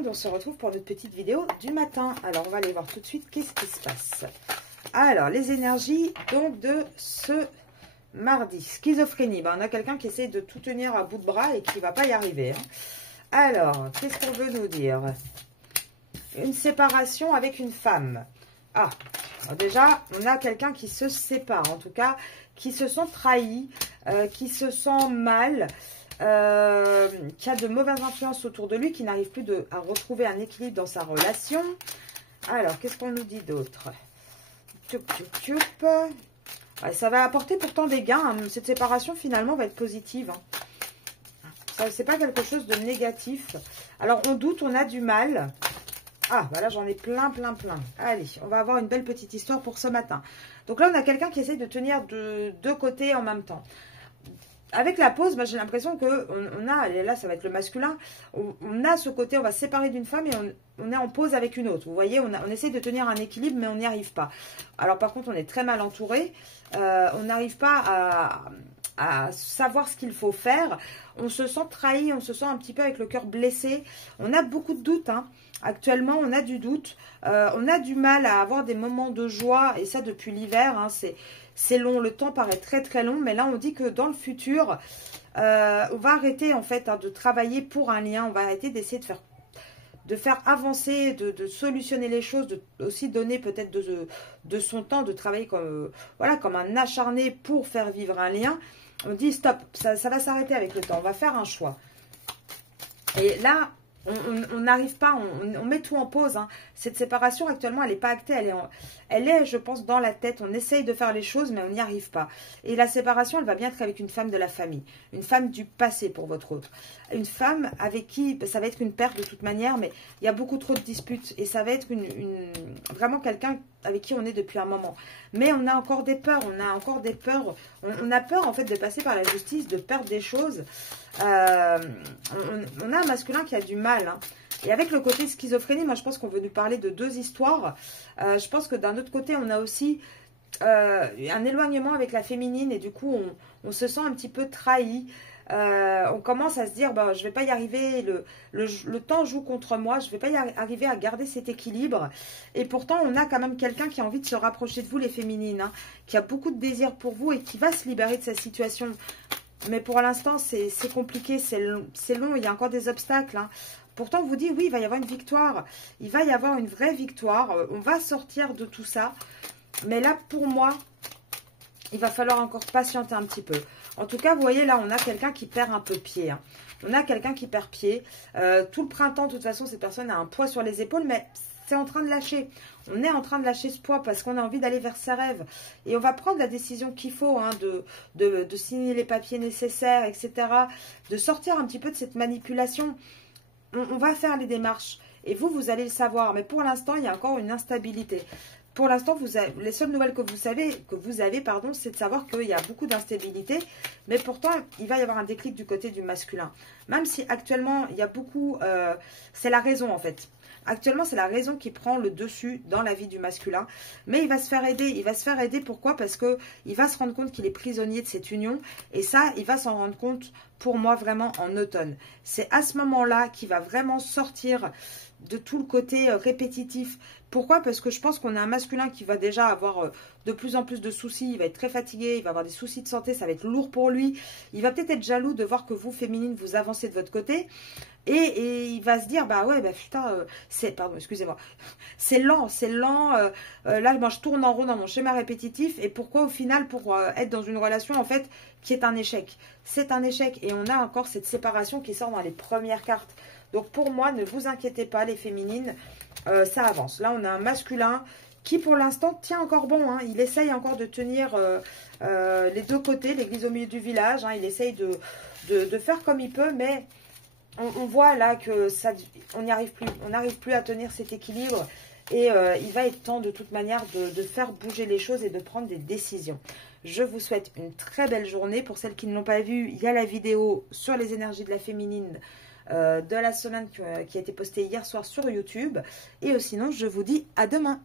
monde, on se retrouve pour notre petite vidéo du matin. Alors, on va aller voir tout de suite qu'est-ce qui se passe. Alors, les énergies donc de ce mardi. Schizophrénie, on a quelqu'un qui essaie de tout tenir à bout de bras et qui ne va pas y arriver. Alors, qu'est-ce qu'on veut nous dire? Une séparation avec une femme. Ah, alors déjà, on a quelqu'un qui se sépare, en tout cas, qui se sent trahi, qui se sent mal, qui a de mauvaises influences autour de lui, qui n'arrive plus à retrouver un équilibre dans sa relation. Alors, qu'est-ce qu'on nous dit d'autre? Ouais, ça va apporter pourtant des gains. Cette séparation, finalement, va être positive. C'est pas quelque chose de négatif. Alors, on doute, on a du mal. Ah, voilà, j'en ai plein. Allez, on va avoir une belle petite histoire pour ce matin. Donc là, on a quelqu'un qui essaie de tenir de deux côtés en même temps. Avec la pause, j'ai l'impression qu'on a, là ça va être le masculin, on a ce côté, on va se séparer d'une femme et on est en pause avec une autre. Vous voyez, on essaie de tenir un équilibre, mais on n'y arrive pas. Alors par contre, on est très mal entouré, on n'arrive pas à savoir ce qu'il faut faire. On se sent trahi, on se sent un petit peu avec le cœur blessé. On a beaucoup de doutes, Actuellement, on a du doute. On a du mal à avoir des moments de joie, et ça depuis l'hiver, c'est long, le temps paraît très long, mais là on dit que dans le futur, on va arrêter en fait de travailler pour un lien, on va arrêter d'essayer de faire avancer, de solutionner les choses, de aussi donner peut-être de son temps, de travailler comme un acharné pour faire vivre un lien. On dit stop, ça va s'arrêter avec le temps, on va faire un choix. Et là, on n'arrive pas, on met tout en pause. Cette séparation actuellement, elle n'est pas actée, elle est, je pense, dans la tête. On essaye de faire les choses, mais on n'y arrive pas. Et la séparation, elle va bien être avec une femme de la famille, une femme du passé pour votre autre. Une femme avec qui, ça va être une perte de toute manière, mais il y a beaucoup trop de disputes. Et ça va être vraiment quelqu'un avec qui on est depuis un moment. Mais on a encore des peurs, on a peur en fait de passer par la justice, de perdre des choses. On a un masculin qui a du mal. Et avec le côté schizophrénie, moi je pense qu'on veut nous parler de deux histoires. Je pense que d'un autre côté, on a aussi un éloignement avec la féminine et du coup, on se sent un petit peu trahi. On commence à se dire, je ne vais pas y arriver, le temps joue contre moi, je ne vais pas y arriver à garder cet équilibre. Et pourtant, on a quand même quelqu'un qui a envie de se rapprocher de vous, les féminines, qui a beaucoup de désir pour vous et qui va se libérer de sa situation. Mais pour l'instant, c'est compliqué, c'est long, il y a encore des obstacles. Pourtant, on vous dit, oui, il va y avoir une victoire. Il va y avoir une vraie victoire. On va sortir de tout ça. Mais là, pour moi, il va falloir encore patienter un petit peu. En tout cas, vous voyez, là, on a quelqu'un qui perd un peu pied. On a quelqu'un qui perd pied. Tout le printemps, de toute façon, cette personne a un poids sur les épaules, mais c'est en train de lâcher. On est en train de lâcher ce poids parce qu'on a envie d'aller vers ses rêves. Et on va prendre la décision qu'il faut, de signer les papiers nécessaires, etc. De sortir un petit peu de cette manipulation. On va faire les démarches. Et vous allez le savoir. Mais pour l'instant, il y a encore une instabilité. Pour l'instant, les seules nouvelles que vous avez, c'est de savoir qu'il y a beaucoup d'instabilité. Mais pourtant, il va y avoir un déclic du côté du masculin. Même si actuellement, il y a beaucoup... c'est la raison, en fait. Actuellement, c'est la raison qui prend le dessus dans la vie du masculin. Mais il va se faire aider. Il va se faire aider, pourquoi? Parce qu'il va se rendre compte qu'il est prisonnier de cette union. Et ça, il va s'en rendre compte, pour moi, vraiment en automne. C'est à ce moment-là qu'il va vraiment sortir de tout le côté répétitif. Pourquoi? Parce que je pense qu'on a un masculin qui va déjà avoir de plus en plus de soucis. Il va être très fatigué, il va avoir des soucis de santé, ça va être lourd pour lui. Il va peut-être être jaloux de voir que vous, féminine, vous avancez de votre côté. Et il va se dire, putain, pardon, excusez-moi, c'est lent. Là, moi, je tourne en rond dans mon schéma répétitif. Et pourquoi, au final, pour être dans une relation, en fait, qui est un échec? C'est un échec. Et on a encore cette séparation qui sort dans les premières cartes. Donc, pour moi, ne vous inquiétez pas, les féminines, ça avance. Là, on a un masculin qui, pour l'instant, tient encore bon. Il essaye encore de tenir les deux côtés, l'église au milieu du village. Il essaye de faire comme il peut, mais... On voit là que on n'y arrive plus. On n'arrive plus à tenir cet équilibre. Et il va être temps de toute manière de faire bouger les choses et de prendre des décisions. Je vous souhaite une très belle journée. Pour celles qui ne l'ont pas vue, il y a la vidéo sur les énergies de la féminine de la semaine qui a été postée hier soir sur YouTube. Et sinon, je vous dis à demain.